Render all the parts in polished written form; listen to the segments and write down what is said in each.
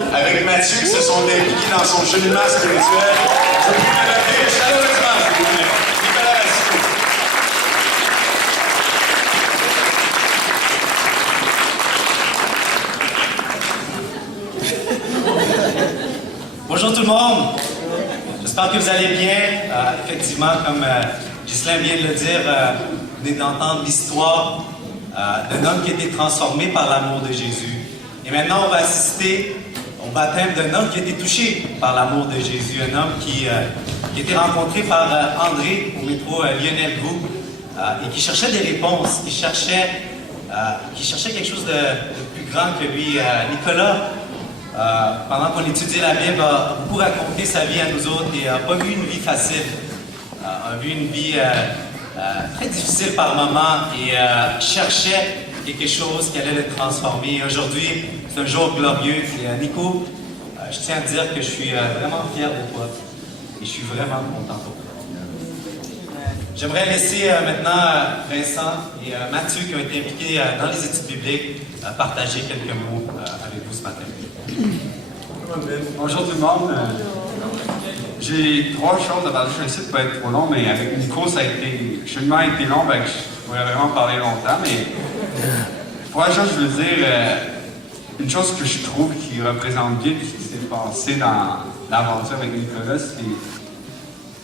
Avec Mathieu qui se sont impliqués dans son cheminement spirituel. Je vous prie de l'accueillir chaleureusement, s'il vous plaît. Nicolas Massimo. Bonjour tout le monde. J'espère que vous allez bien. Effectivement, comme Ghislain vient de le dire, vous venez d'entendre l'histoire d'un homme qui a été transformé par l'amour de Jésus. Et maintenant, on va assister au baptême d'un homme qui a été touché par l'amour de Jésus. Un homme qui a été rencontré par André au métro Lionel Groux et qui cherchait des réponses, qui cherchait quelque chose de plus grand que lui. Nicolas, pendant qu'on étudiait la Bible, a beaucoup raconté sa vie à nous autres et n'a pas vu une vie facile. A vu une vie très difficile par moments et cherchait quelque chose qui allait le transformer. Aujourd'hui, c'est un jour glorieux. Et Nico, je tiens à te dire que je suis vraiment fier de toi et je suis vraiment content pour toi. J'aimerais laisser maintenant Vincent et Mathieu qui ont été impliqués dans les études bibliques partager quelques mots avec vous ce matin. Bonjour tout le monde. J'ai trois choses à parler. Je vais essayer de ne pas être trop long, mais avec Nico, le cheminement a été long, donc je pourrais vraiment parler longtemps. Mais première chose, je veux dire, une chose que je trouve qui représente bien ce qui s'est passé dans l'aventure avec Nicolas, c'est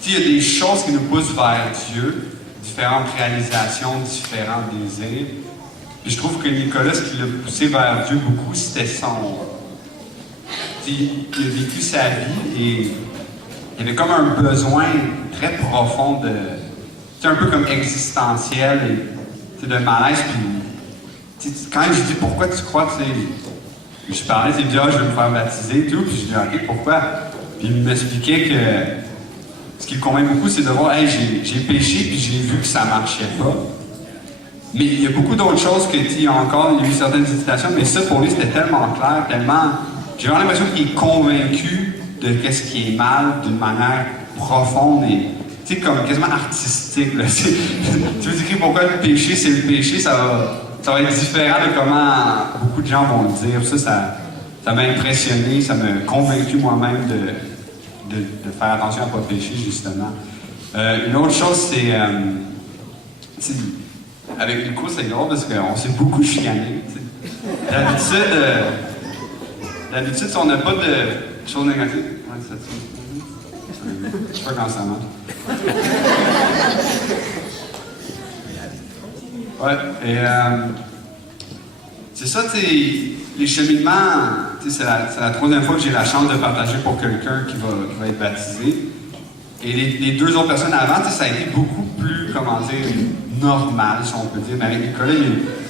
qu'il y a des choses qui nous poussent vers Dieu, différentes réalisations, différents désirs. Puis je trouve que Nicolas, ce qui l'a poussé vers Dieu beaucoup, c'était il a vécu sa vie et il avait comme un besoin très profond un peu comme existentiel et de malaise. Puis quand je dis pourquoi tu crois, je parlais, il dit je vais me faire baptiser et tout, puis je dis ok, pourquoi? Puis il m'expliquait que ce qui le convainc beaucoup, c'est de voir j'ai péché puis j'ai vu que ça marchait pas. Mais il y a beaucoup d'autres choses que il y a eu certaines hésitations, mais ça pour lui c'était tellement clair, tellement. J'ai vraiment l'impression qu'il est convaincu de qu'est-ce qui est mal d'une manière profonde et comme quasiment artistique. Là. Tu veux dire pourquoi le péché, c'est le péché, ça va être différent de comment beaucoup de gens vont le dire. Ça m'a impressionné, ça m'a convaincu moi-même de faire attention à ne pas pécher, justement. Une autre chose, c'est avec Nico, c'est drôle parce qu'on s'est beaucoup chicané. D'habitude, si on n'a pas de choses négatives, je sais pas quand ça marche. Ouais, et c'est ça, les cheminements, c'est la troisième fois que j'ai la chance de partager pour quelqu'un qui va être baptisé. Et les deux autres personnes avant, ça a été beaucoup plus, normal, si on peut dire. Mais avec Nicolas, il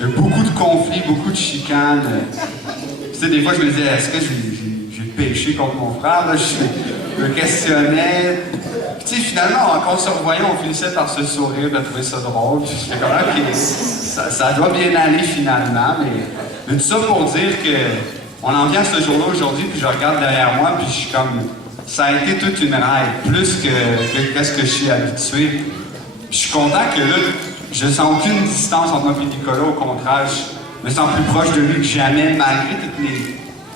y a beaucoup de conflits, beaucoup de chicanes. Des fois, je me disais, est-ce que j'ai péché contre mon frère? Là, je me questionnais. Puis, finalement, quand on se revoyait, on finissait par se sourire, de trouver ça drôle. Puis, j'étais comme, OK, ça doit bien aller finalement. Mais tout ça pour dire qu'on en vient à ce jour-là aujourd'hui, puis je regarde derrière moi, puis je suis comme, ça a été toute une rêve, plus que ce que je suis habitué. Puis, je suis content que là, je sens aucune distance entre moi et Nicolas, au contraire. Je me sens plus proche de lui que jamais, malgré tous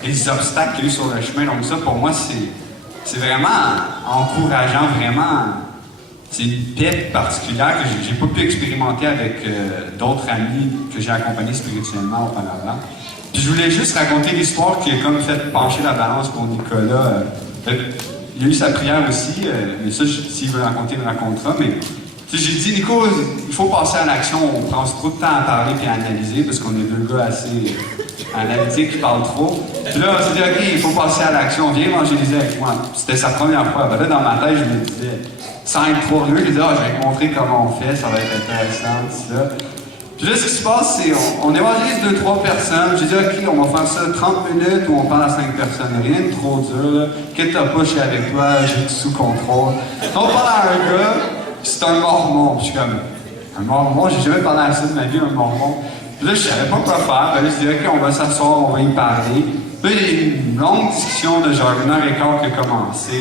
les obstacles qu'il y a eu sur le chemin. Donc ça, pour moi, c'est vraiment encourageant, vraiment. C'est une paix particulière que j'ai pas pu expérimenter avec d'autres amis que j'ai accompagnés spirituellement auparavant. Puis je voulais juste raconter l'histoire qui a comme fait pencher la balance pour Nicolas. Il y a eu sa prière aussi, mais ça, s'il veut raconter, il me racontera. Mais j'ai dit, Nico, il faut passer à l'action. On prend trop de temps à parler et à analyser parce qu'on est deux gars assez analytiques qui parlent trop. Puis là, on s'est dit, OK, il faut passer à l'action. Viens évangéliser avec moi. C'était sa première fois. Ben là, dans ma tête, je me disais, sans être trop heureux, je disais, je vais te montrer comment on fait, ça va être intéressant, tout ça. Puis là, ce qui se passe, c'est on évangélise 2-3 personnes. J'ai dit, OK, on va faire ça 30 minutes où on parle à 5 personnes. Rien de trop dur, là. Quitte à pas, je suis avec toi, j'ai tout sous contrôle. On parle à un gars. C'est un mormon. Puis je suis comme, un mormon? J'ai jamais parlé à ça de ma vie, un mormon. Puis là, je savais pas quoi faire. Puis là, je dis, OK, on va s'asseoir, on va y parler. Puis là, il y a eu une longue discussion de genre 1h15 qui a commencé.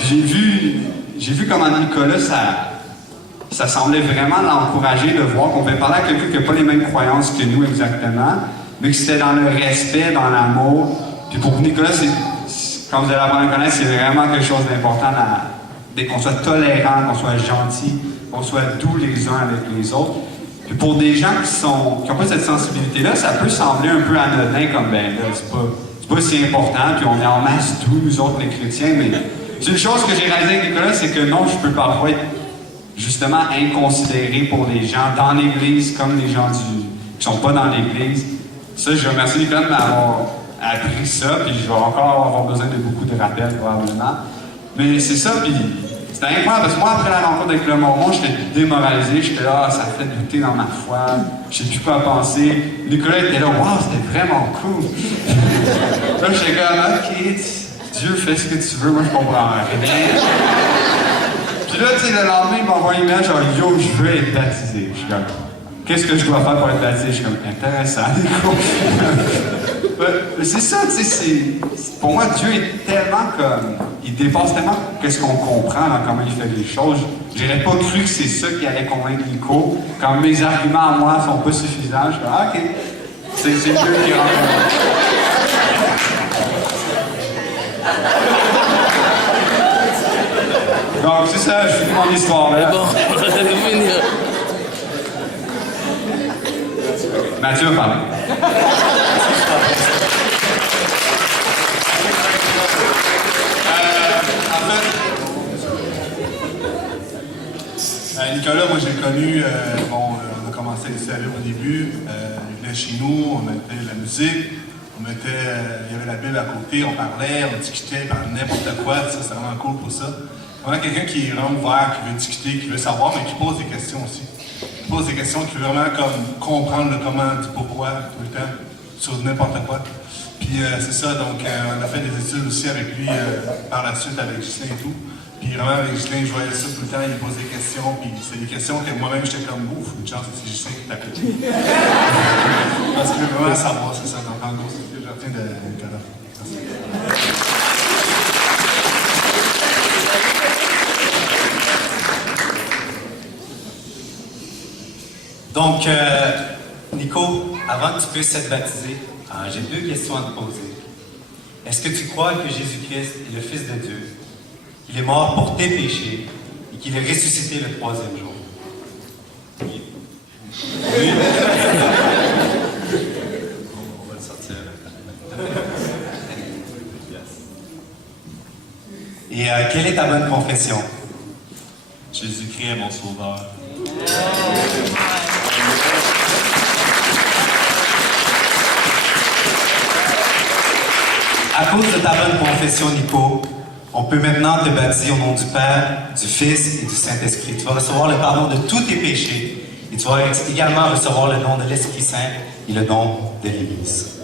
Puis j'ai vu comment Nicolas, ça semblait vraiment l'encourager de voir qu'on pouvait parler à quelqu'un qui n'a pas les mêmes croyances que nous exactement, mais que c'était dans le respect, dans l'amour, Puis pour Nicolas, quand vous allez apprendre à le connaître, c'est vraiment quelque chose d'important qu'on soit tolérant, qu'on soit gentil, qu'on soit doux les uns avec les autres. Puis pour des gens qui n'ont pas cette sensibilité-là, ça peut sembler un peu anodin comme ben là, c'est pas si important, puis on est en masse doux, nous autres les chrétiens, mais c'est une chose que j'ai réalisée avec Nicolas, c'est que non, je peux parfois être justement inconsidéré pour les gens dans l'Église comme les gens qui sont pas dans l'Église. Ça, je remercie Nicolas de m'avoir appris ça, puis je vais encore avoir besoin de beaucoup de rappels probablement. Mais c'est ça, puis c'était incroyable, parce que moi, après la rencontre avec le Mormon, j'étais démoralisé, j'étais là, ça fait douter dans ma foi, je sais plus quoi penser. Nicolas était là, waouh, c'était vraiment cool. Là, j'étais comme, ok, Dieu fait ce que tu veux, moi je comprends rien. Puis là, tu sais, le lendemain, il m'envoie une image, genre, yo, je veux être baptisé. Je suis comme, qu'est-ce que je dois faire pour être baptisé? Je suis comme, intéressant, Nico. C'est ça, tu sais, pour moi, Dieu est tellement comme, il dépasse tellement qu'est-ce qu'on comprend dans comment il fait les choses. J'aurais pas cru que c'est ça qui allait convaincre Nico. Quand mes arguments à moi sont pas suffisants, je suis comme, ah, ok, c'est Dieu qui rentre. Donc, c'est ça, je finis mon histoire, là. Bon, on va finir. Mathieu va parler. Nicolas, moi j'ai connu, on a commencé à le servir au début, il venait chez nous, on mettait la musique, il y avait la Bible à côté, on parlait, on discutait, on parlait n'importe quoi, ça c'est vraiment cool pour ça. On a quelqu'un qui est vraiment ouvert, qui veut discuter, qui veut savoir, mais qui pose des questions aussi. Qui pose des questions, qui veut vraiment comme comprendre le comment, du pourquoi, tout le temps, sur n'importe quoi. Puis c'est ça, donc on a fait des études aussi avec lui par la suite avec Ghislain et tout. Puis vraiment avec Ghislain, je voyais ça tout le temps, il pose des questions, puis c'est des questions que moi-même j'étais comme ouf, une chance que c'est Ghislain qui t'a côté. Parce que je veux vraiment savoir, c'est ça, donc en gros, c'est ce que je retiens de Nicolas. Donc, Nico, avant que tu puisses être baptisé, j'ai deux questions à te poser. Est-ce que tu crois que Jésus-Christ est le Fils de Dieu, qu'il est mort pour tes péchés et qu'il est ressuscité le troisième jour? Oui. Oui. On va le sortir. Et quelle est ta bonne confession? Jésus-Christ est mon sauveur. À cause de ta bonne confession, Nico, on peut maintenant te baptiser au nom du Père, du Fils et du Saint-Esprit. Tu vas recevoir le pardon de tous tes péchés et tu vas également recevoir le don de l'Esprit Saint et le don de l'Église.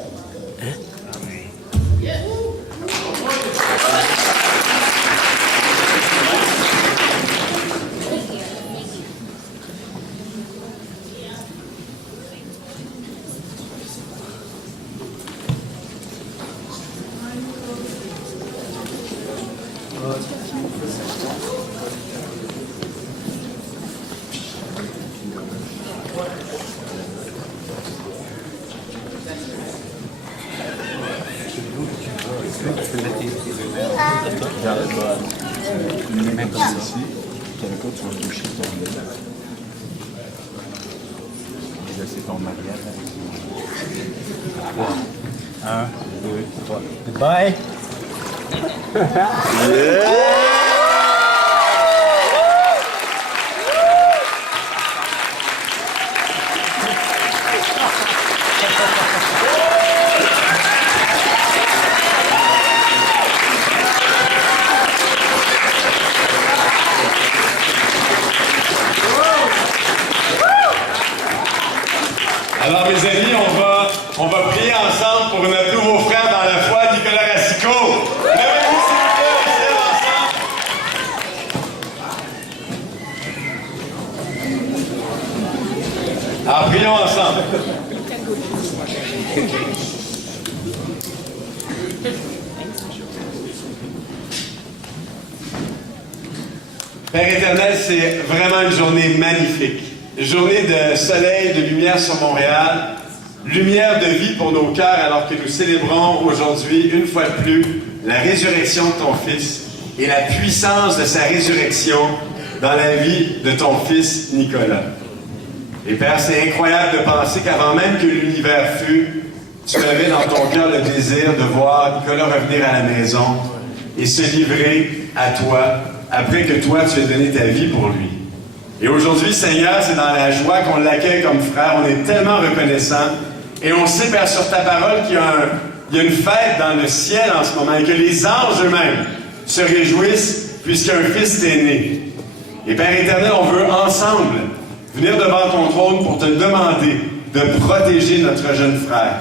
Goodbye. Alors, mes amis, on va prier ensemble pour notre nouveau frère dans la foi, Nicolas Racicot. Levez-vous, s'il vous plaît, on se lève ensemble. Alors, prions ensemble. Père éternel, c'est vraiment une journée magnifique. Une journée de soleil, de lumière sur Montréal. lumière de vie pour nos cœurs alors que nous célébrons aujourd'hui, une fois de plus, la résurrection de ton Fils et la puissance de sa résurrection dans la vie de ton Fils Nicolas. Et Père, c'est incroyable de penser qu'avant même que l'univers fût, tu avais dans ton cœur le désir de voir Nicolas revenir à la maison et se livrer à toi après que toi, tu aies donné ta vie pour lui. Et aujourd'hui, Seigneur, c'est dans la joie qu'on l'accueille comme frère. On est tellement reconnaissant. Et on sait, Père, sur ta parole qu'il y a une fête dans le ciel en ce moment et que les anges eux-mêmes se réjouissent puisqu'un fils t'est né. Et Père éternel, on veut ensemble venir devant ton trône pour te demander de protéger notre jeune frère,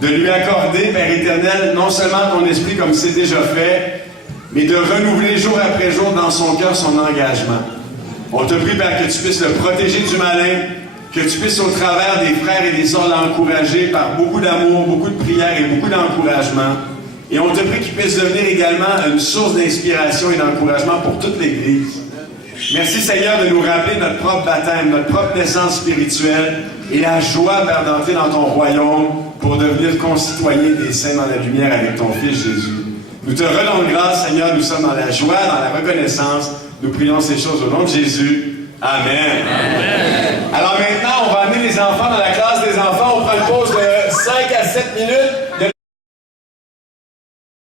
de lui accorder, Père éternel, non seulement ton esprit comme c'est déjà fait, mais de renouveler jour après jour dans son cœur son engagement. On te prie, Père, que tu puisses le protéger du malin, que tu puisses au travers des frères et des sœurs l'encourager par beaucoup d'amour, beaucoup de prières et beaucoup d'encouragement. Et on te prie qu'il puisse devenir également une source d'inspiration et d'encouragement pour toute l'Église. Merci, Seigneur, de nous rappeler notre propre baptême, notre propre naissance spirituelle et la joie, Père, d'entrer dans ton royaume pour devenir concitoyens des saints dans la lumière avec ton Fils Jésus. Nous te rendons grâce, Seigneur, nous sommes dans la joie, dans la reconnaissance. Nous prions ces choses au nom de Jésus. Amen. Amen.